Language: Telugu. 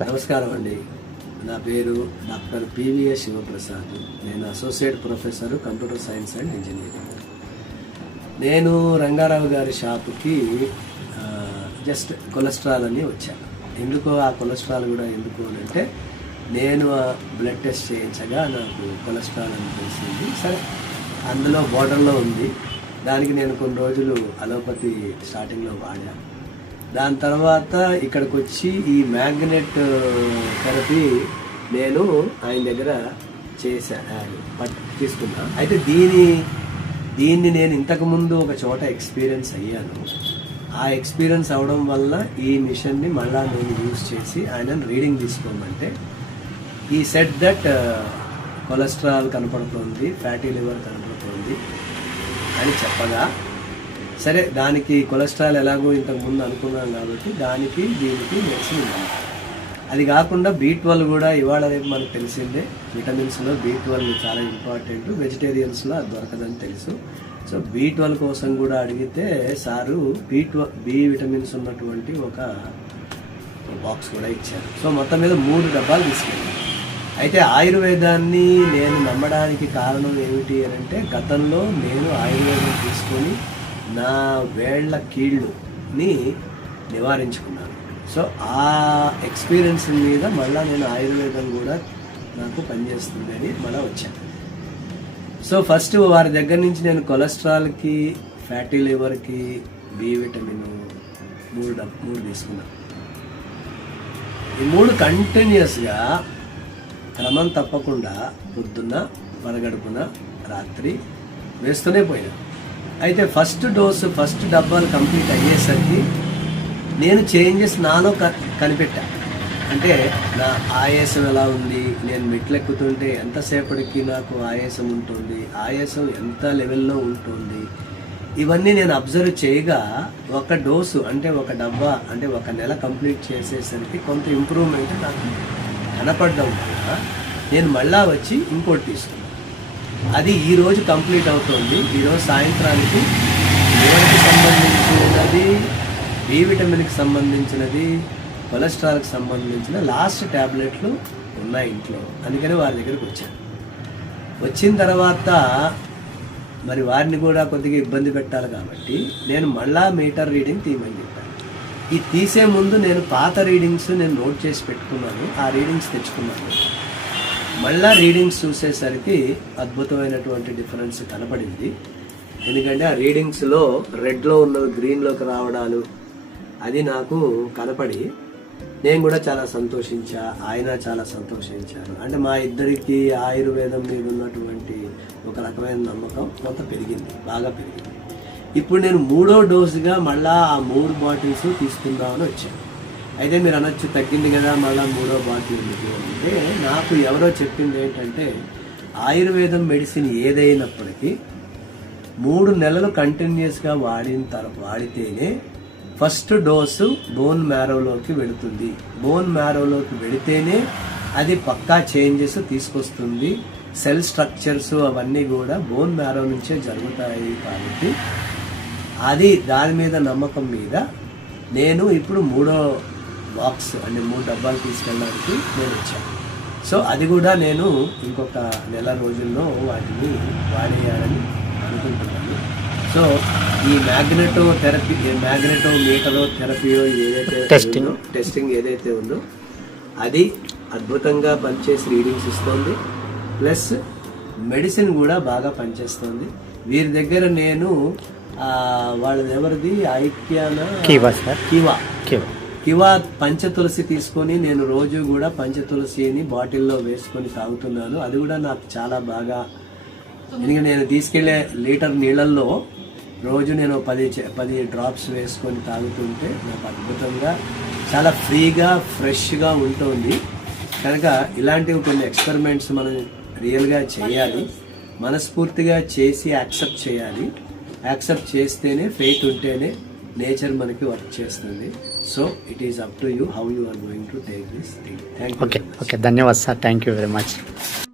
నమస్కారం అండి. నా పేరు డాక్టర్ పివిఎస్ శివప్రసాద్. నేను associate professor computer science and engineering. నేను రంగారావు గారి షాపుకి జస్ట్ కొలెస్ట్రాల్ అని వచ్చాను. ఎందుకు ఆ కొలెస్ట్రాల్ కూడా ఎందుకు అని అంటే, నేను బ్లడ్ టెస్ట్ చేయించగా నాకు కొలెస్ట్రాల్ అని తెలిసింది. సరే, అందులో బోర్డర్లో ఉంది. దానికి నేను కొన్ని రోజులు అలోపతి స్టార్టింగ్లో వాడాను. దాని తర్వాత ఇక్కడికి వచ్చి ఈ మ్యాగ్నెట్ థెరపీ నేను ఆయన దగ్గర తీసుకున్నా. అయితే దీన్ని నేను ఇంతకుముందు ఒక చోట ఎక్స్పీరియన్స్ అయ్యాను. ఆ ఎక్స్పీరియన్స్ అవడం వల్ల ఈ మిషన్ని మళ్ళా నేను యూజ్ చేసి ఆయన రీడింగ్ తీసుకోమంటే ఈ సెట్ దట్ కొలెస్ట్రాల్ కనపడుతుంది, ఫ్యాటీ లివర్ కనపడుతుంది అని చెప్పగా, సరే దానికి కొలెస్ట్రాల్ ఎలాగో ఇంతకు ముందు అనుకున్నాం కాబట్టి దీనికి మెడిసిన్ ఉంది. అది కాకుండా B12 కూడా ఇవాళ రేపు మనకు తెలిసిందే. విటమిన్స్లో B12 చాలా ఇంపార్టెంట్. వెజిటేరియన్స్లో అది దొరకదని తెలుసు. సో B12 కోసం కూడా అడిగితే సారు B విటమిన్స్ ఉన్నటువంటి ఒక బాక్స్ కూడా ఇచ్చారు. సో మొత్తం మీద 3 డబ్బాలు తీసుకెళ్ళాను. అయితే ఆయుర్వేదాన్ని నేను నమ్మడానికి కారణం ఏమిటి అని అంటే, గతంలో నేను ఆయుర్వేదం తీసుకొని నా వేళ్ల కీళ్ళుని నివారించుకున్నాను. సో ఆ ఎక్స్పీరియన్స్ మీద మళ్ళీ నేను ఆయుర్వేదం కూడా నాకు పనిచేస్తుంది అని మళ్ళీ వచ్చాను. సో ఫస్ట్ వారి దగ్గర నుంచి నేను కొలెస్ట్రాల్కి, ఫ్యాటీ లివర్కి, B విటమిన్ 3 తీసుకున్నాను. ఈ 3 కంటిన్యూస్గా క్రమం తప్పకుండా పొద్దున్న, పరగడుపున, రాత్రి వేస్తూనే పోయినా. అయితే ఫస్ట్ డబ్బాలు కంప్లీట్ అయ్యేసరికి నేను చేంజెస్ నాలో కనిపెట్టా. అంటే నా ఆయాసం ఎలా ఉంది, నేను మెట్లెక్కుతుంటే ఎంతసేపటికి నాకు ఆయాసం ఉంటుంది, ఆయాసం ఎంత లెవెల్లో ఉంటుంది, ఇవన్నీ నేను అబ్జర్వ్ చేయగా ఒక డోసు అంటే ఒక డబ్బా అంటే ఒక నెల కంప్లీట్ చేసేసరికి కొంత ఇంప్రూవ్మెంట్ నాకు కనపడడం వల్ల నేను మళ్ళా వచ్చి ఇంకోటి తీసుకున్నాను. అది ఈరోజు కంప్లీట్ అవుతుంది. ఈరోజు సాయంత్రానికి లివర్కి సంబంధించినది, B విటమిన్కి సంబంధించినది, కొలెస్ట్రాల్కి సంబంధించిన లాస్ట్ ట్యాబ్లెట్లు ఉన్నాయి ఇంట్లో. అందుకని వారి దగ్గరికి వచ్చాను. వచ్చిన తర్వాత మరి వారిని కూడా కొద్దిగా ఇబ్బంది పెట్టాలి కాబట్టి నేను మళ్ళా మీటర్ రీడింగ్ తీయమని చెప్పాను. ఈ తీసే ముందు నేను పాత రీడింగ్స్ నేను నోట్ చేసి పెట్టుకున్నాను. ఆ రీడింగ్స్ తెచ్చుకున్నాను. మళ్ళా రీడింగ్స్ చూసేసరికి అద్భుతమైనటువంటి డిఫరెన్స్ కనపడింది. ఎందుకంటే ఆ రీడింగ్స్లో రెడ్లో ఉన్నవి గ్రీన్లోకి రావడాలు అది నాకు కనపడి నేను కూడా చాలా సంతోషించా, ఆయన చాలా సంతోషించారు. అంటే మా ఇద్దరికి ఆయుర్వేదం మీద ఉన్నటువంటి ఒక రకమైన నమ్మకం కొంత పెరిగింది, బాగా పెరిగింది. ఇప్పుడు నేను 3వ డోసుగా మళ్ళా ఆ 3 బాటిల్స్ తీసుకుందామని వచ్చాను. అయితే మీరు అనొచ్చు, తగ్గింది కదా మళ్ళీ 3వ బాటిల్ ఎందుకు అంటే, నాకు ఎవరో చెప్పింది ఏంటంటే, ఆయుర్వేదం మెడిసిన్ ఏదైనప్పటికీ 3 నెలలు కంటిన్యూస్గా వాడితేనే ఫస్ట్ డోసు బోన్ మ్యారోలోకి వెళుతుంది. బోన్ మ్యారోలోకి వెళితేనే అది పక్కా చేంజెస్ తీసుకొస్తుంది. సెల్ స్ట్రక్చర్స్ అవన్నీ కూడా బోన్ మ్యారో నుంచే జరుగుతాయి. కాబట్టి దాని మీద నమ్మకం మీద నేను ఇప్పుడు 3వ బాక్స్ అంటే 3 డబ్బాలు తీసుకెళ్ళడానికి నేను వచ్చాను. సో అది కూడా నేను ఇంకొక నెల రోజుల్లో వాటిని వాడేయాలని అనుకుంటున్నాను. సో ఈ మ్యాగ్నెటో థెరపీయో ఏదైతే టెస్టింగ్ ఏదైతే ఉందో అది అద్భుతంగా పనిచేసి రీడింగ్స్ ఇస్తుంది. ప్లస్ మెడిసిన్ కూడా బాగా పనిచేస్తుంది. వీరి దగ్గర నేను వాళ్ళది ఎవరిది కివా పంచతులసి తీసుకొని నేను రోజు కూడా పంచతులసిని బాటిల్లో వేసుకొని తాగుతున్నాను. అది కూడా నాకు చాలా బాగా, ఎందుకంటే నేను తీసుకెళ్లే లీటర్ నీళ్ళల్లో రోజు నేను 10 డ్రాప్స్ వేసుకొని తాగుతుంటే నాకు అద్భుతంగా చాలా ఫ్రీగా ఫ్రెష్గా ఉంటుంది. కనుక ఇలాంటివి కొన్ని ఎక్స్పెరిమెంట్స్ మనం రియల్గా చేయాలి, మనస్ఫూర్తిగా చేసి యాక్సెప్ట్ చేయాలి. యాక్సెప్ట్ చేస్తేనే, ఫెయిత్ ఉంటేనే నేచర్ మనకి వర్క్ చేస్తుంది. So it is up to you how you are going to take this thing. Thank you. Okay, ధన్యవాదాలు sir. Thank you very much.